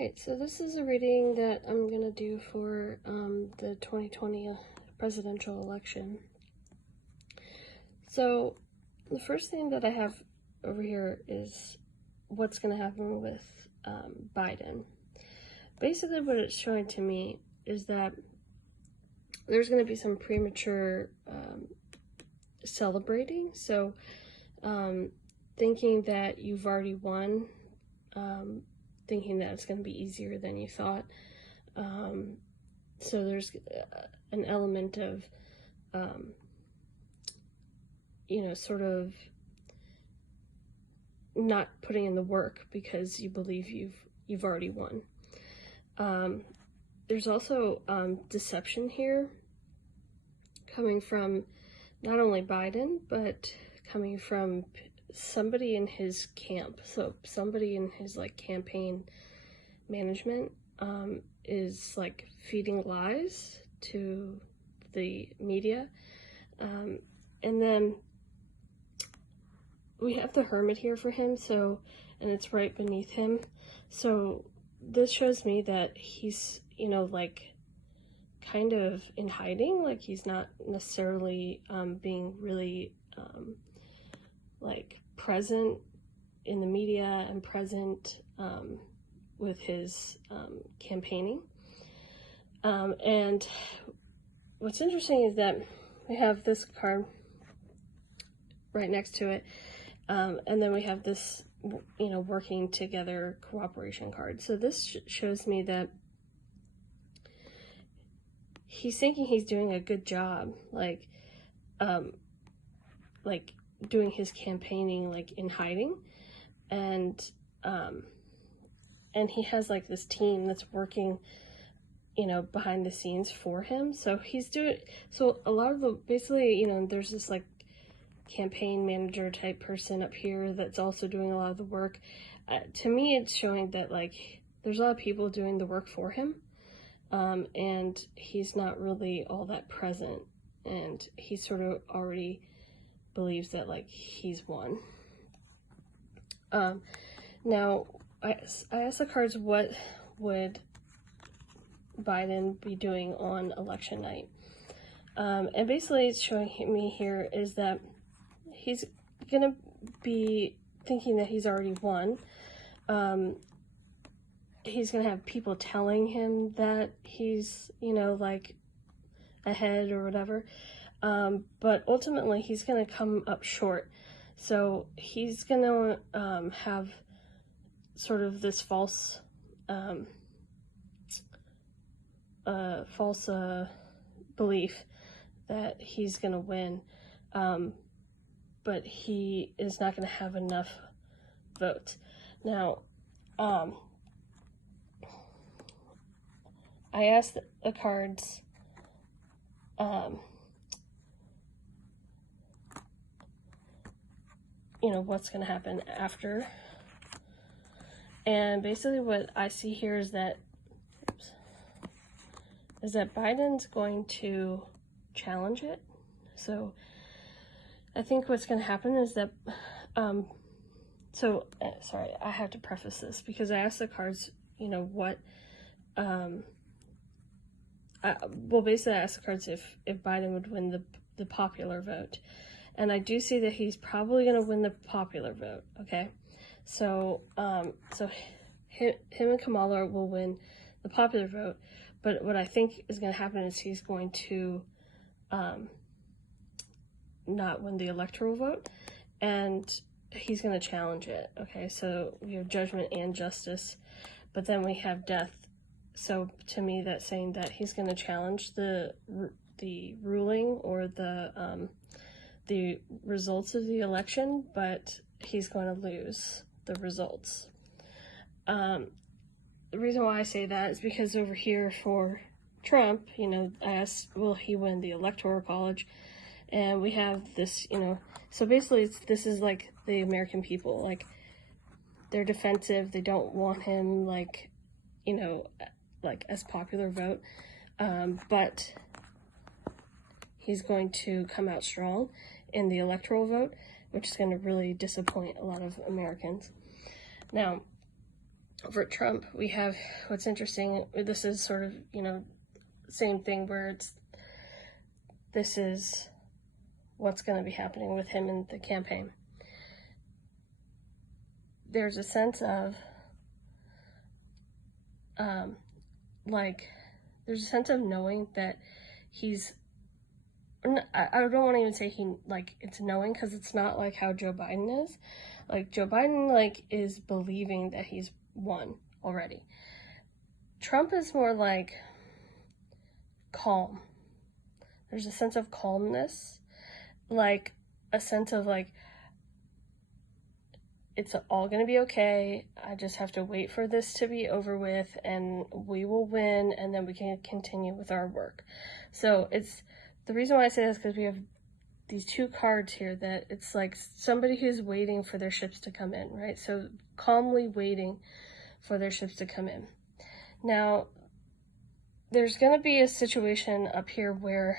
Alright, so this is a reading that I'm going to do for the 2020 presidential election. So the first thing that I have over here is what's going to happen with Biden. Basically what it's showing to me is that there's going to be some premature celebrating. So thinking that you've already won, thinking that it's going to be easier than you thought. So there's an element of, sort of not putting in the work because you believe you've already won. There's also deception here coming from not only Biden, but coming from somebody in his camp. So somebody in his campaign management is feeding lies to the media. And then we have the Hermit here for him, and it's right beneath him. So this shows me that he's, kind of in hiding, he's not necessarily being really present in the media and present with his campaigning. And what's interesting is that we have this card right next to it, and then we have this, working together cooperation card. So this shows me that he's thinking he's doing a good job, doing his campaigning in hiding, and he has this team that's working behind the scenes for him. So a lot of the, basically, there's this campaign manager type person up here that's also doing a lot of the work. To me, it's showing that there's a lot of people doing the work for him, and he's not really all that present, and he sort of already believes that he's won. Now I asked the cards, what would Biden be doing on election night? And basically it's showing me here is that he's gonna be thinking that he's already won. He's gonna have people telling him that he's ahead or whatever, but ultimately he's gonna come up short. So he's gonna have sort of this false belief that he's gonna win, but he is not gonna have enough votes. Now, I asked the cards what's going to happen after. And basically what I see here is that Biden's going to challenge it. So I think what's going to happen is that, sorry, I have to preface this because I asked the cards, basically I asked the cards if Biden would win the popular vote. And I do see that he's probably going to win the popular vote, okay? So him and Kamala will win the popular vote, but what I think is going to happen is he's going to not win the electoral vote, and he's going to challenge it, okay? So we have judgment and justice, but then we have death. So to me, that's saying that he's going to challenge the ruling or the results of the election, but he's going to lose the results. The reason why I say that is because over here for Trump, I asked, will he win the Electoral College? And we have this, so basically this is the American people, they're defensive. They don't want him as popular vote, but he's going to come out strong in the electoral vote, which is going to really disappoint a lot of Americans. Now, for Trump, we have what's interesting. This is sort of, same thing where this is what's going to be happening with him in the campaign. There's a sense of, there's a sense of knowing that he's, I don't want to even say it's knowing, because it's not like how Joe Biden is. Like, Joe Biden, is believing that he's won already. Trump is more calm. There's a sense of calmness, a sense of it's all going to be okay. I just have to wait for this to be over with, and we will win, and then we can continue with our work. So the reason why I say this is because we have these two cards here that it's like somebody who's waiting for their ships to come in, right? So calmly waiting for their ships to come in. Now, there's going to be a situation up here where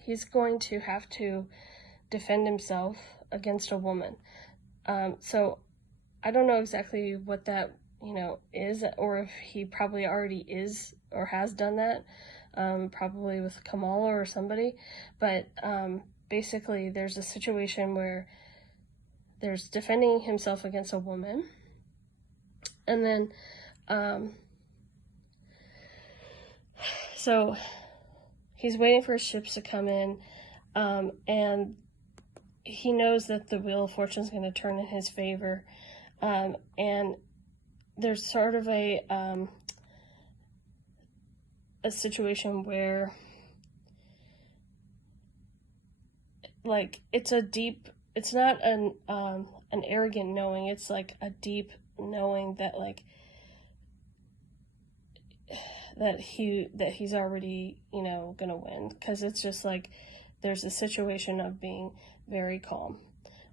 he's going to have to defend himself against a woman. So I don't know exactly what that, is, or if he probably already is or has done that, probably with Kamala or somebody. But basically, there's a situation where there's defending himself against a woman. And then, so he's waiting for his ships to come in, and he knows that the Wheel of Fortune is going to turn in his favor. And there's sort of a situation where, it's not an arrogant knowing, it's a deep knowing that that he's already, gonna win, because it's just there's a situation of being very calm.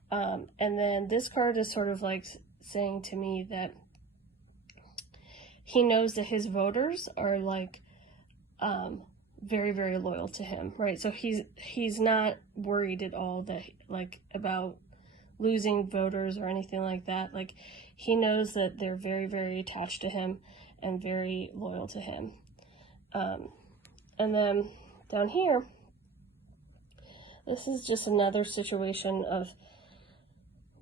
And then this card is sort of saying to me that he knows that his voters are very, very loyal to him, right? So he's not worried at all that about losing voters or anything like that. He knows that they're very, very attached to him and very loyal to him. And then down here, this is just another situation of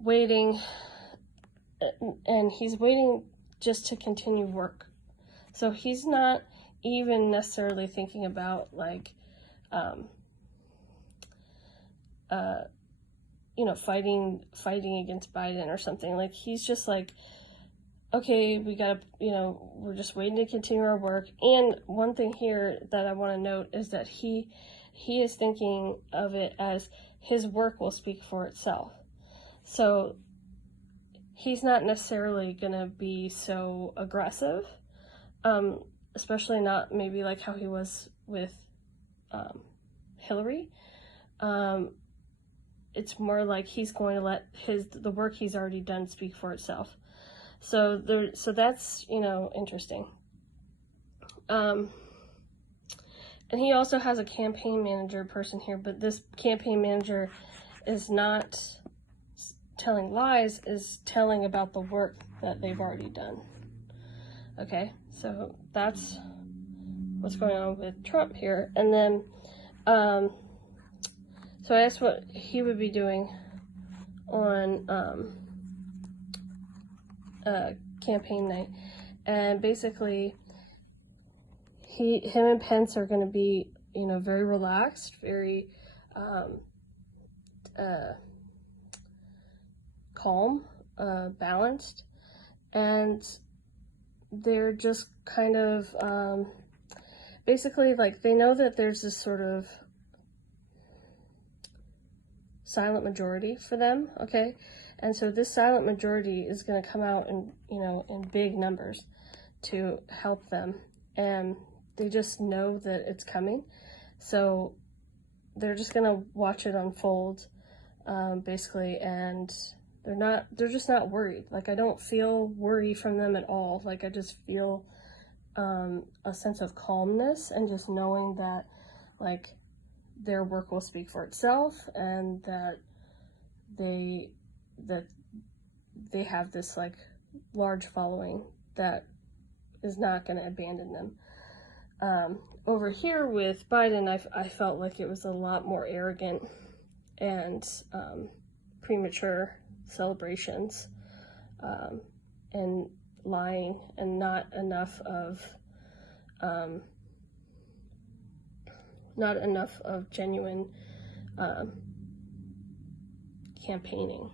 waiting, and he's waiting just to continue work. So he's not even necessarily thinking about fighting against Biden or something. He's just okay, we gotta, we're just waiting to continue our work. And one thing here that I want to note is that he is thinking of it as his work will speak for itself. So he's not necessarily gonna be so aggressive, especially not maybe how he was with Hillary. It's more he's going to let the work he's already done speak for itself. So that's, interesting. And he also has a campaign manager person here, but this campaign manager is not telling lies, is telling about the work that they've already done. Okay, so that's what's going on with Trump here. And then, so I asked what he would be doing on campaign night, and basically him and Pence are going to be, very relaxed, very calm, balanced, and they're just kind of basically they know that there's this sort of silent majority for them, okay? And so this silent majority is going to come out in, in big numbers to help them. And they just know that it's coming. So they're just going to watch it unfold, basically. And they're just not worried. I don't feel worry from them at all. I just feel a sense of calmness and just knowing that, their work will speak for itself, and that they have this large following that is not going to abandon them. Over here with Biden, I felt like it was a lot more arrogant and premature celebrations, and lying, and not enough of genuine campaigning.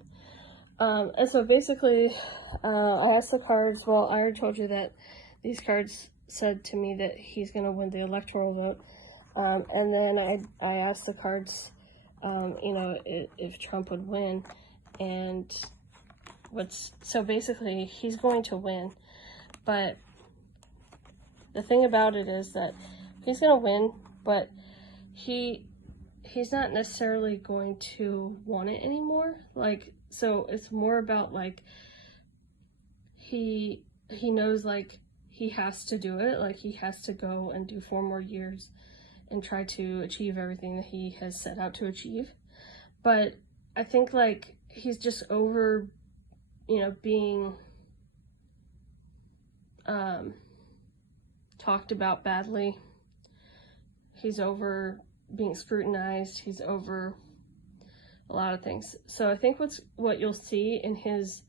And so basically, I asked the cards. Well, I already told you that these cards said to me that he's going to win the electoral vote. And then I asked the cards, if Trump would win. And so basically, he's going to win. But the thing about it is that he's going to win, but he's not necessarily going to want it anymore. Like, so it's more about, like, he knows, like, he has to do it. Like, he has to go and do 4 more years and try to achieve everything that he has set out to achieve. But I think, like, he's just over, being talked about badly. He's over being scrutinized. He's over a lot of things. So I think what you'll see in his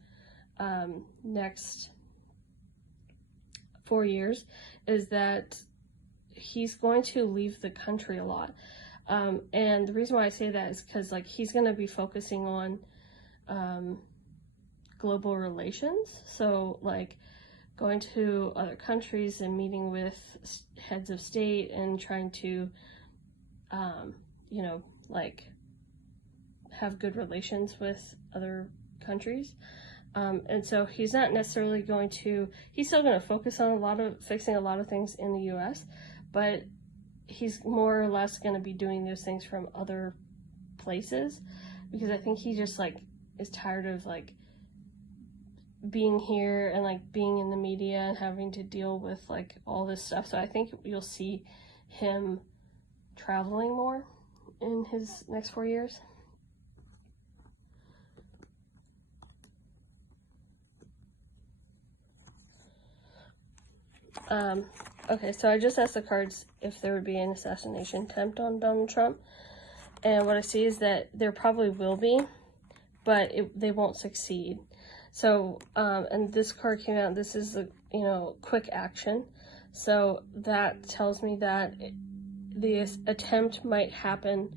next 4 years is that he's going to leave the country a lot. And the reason why I say that is because, like, he's going to be focusing on global relations. So, like, going to other countries and meeting with heads of state and trying to, have good relations with other countries. And so he's not necessarily he's still going to focus on fixing a lot of things in the U.S., but he's more or less going to be doing those things from other places, because I think he just, like, is tired of, like, being here and, like, being in the media and having to deal with, like, all this stuff. So I think you'll see him traveling more in his next 4 years. Okay, so I just asked the cards if there would be an assassination attempt on Donald Trump. And what I see is that there probably will be, but they won't succeed. So, and this card came out, this is quick action. So that tells me that the attempt might happen,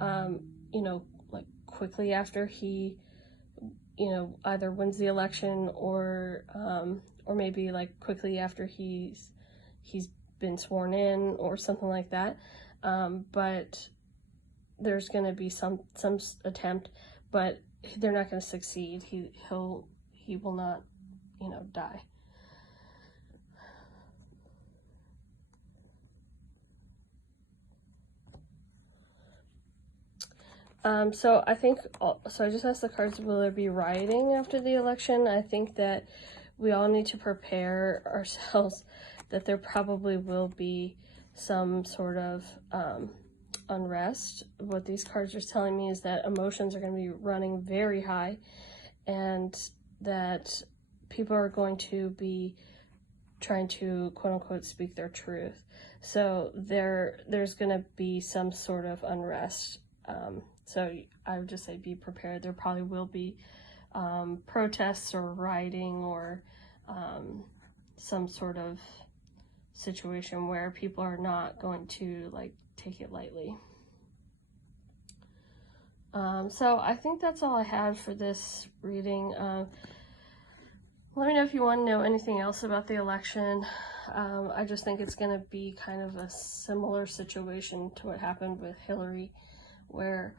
like, quickly after he, either wins the election or maybe, like, quickly after he's been sworn in or something like that. But there's going to be some attempt, but they're not going to succeed. He will not, die. So I just asked the cards, will there be rioting after the election? I think that we all need to prepare ourselves that there probably will be some sort of unrest. What these cards are telling me is that emotions are going to be running very high, and that people are going to be trying to, quote unquote, speak their truth. So there's going to be some sort of unrest. So I would just say be prepared. There probably will be protests or rioting or some sort of situation where people are not going to, like, take it lightly. So I think that's all I had for this reading. Let me know if you want to know anything else about the election. I just think it's going to be kind of a similar situation to what happened with Hillary, where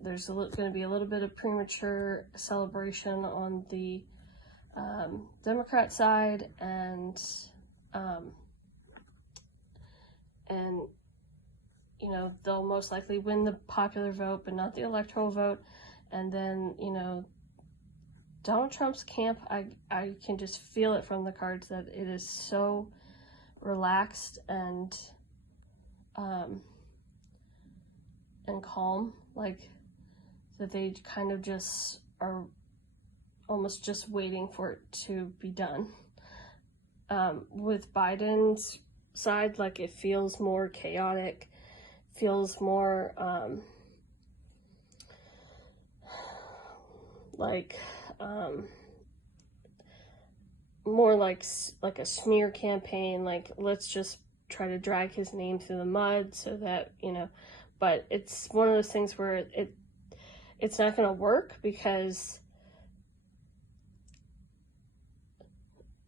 there's going to be a little bit of premature celebration on the Democrat side, and they'll most likely win the popular vote, but not the electoral vote. And then, Donald Trump's camp, I can just feel it from the cards that it is so relaxed and calm, like, that they kind of just are almost just waiting for it to be done. With Biden's side, like, it feels more chaotic, feels more like more like a smear campaign, like, let's just try to drag his name through the mud so that, but it's one of those things where it's not going to work, because,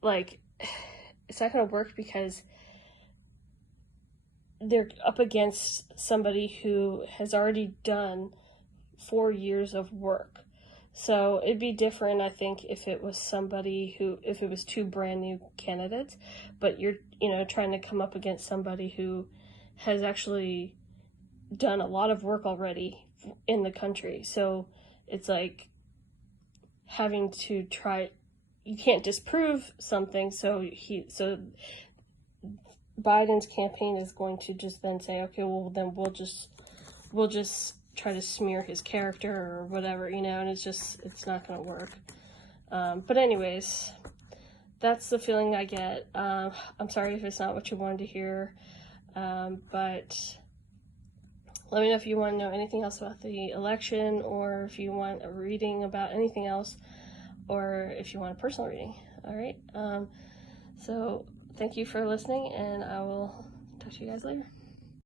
like, it's not going to work because they're up against somebody who has already done 4 years of work. So it'd be different, I think, if it was if it was two brand new candidates, but you're, trying to come up against somebody who has actually done a lot of work already in the country. So it's like having to try, you can't disprove something. So Biden's campaign is going to just then say, okay, well, then we'll just try to smear his character or whatever, and it's not going to work. But anyways, that's the feeling I get. I'm sorry if it's not what you wanted to hear, but let me know if you want to know anything else about the election, or if you want a reading about anything else, or if you want a personal reading. All right. So thank you for listening, and I will talk to you guys later.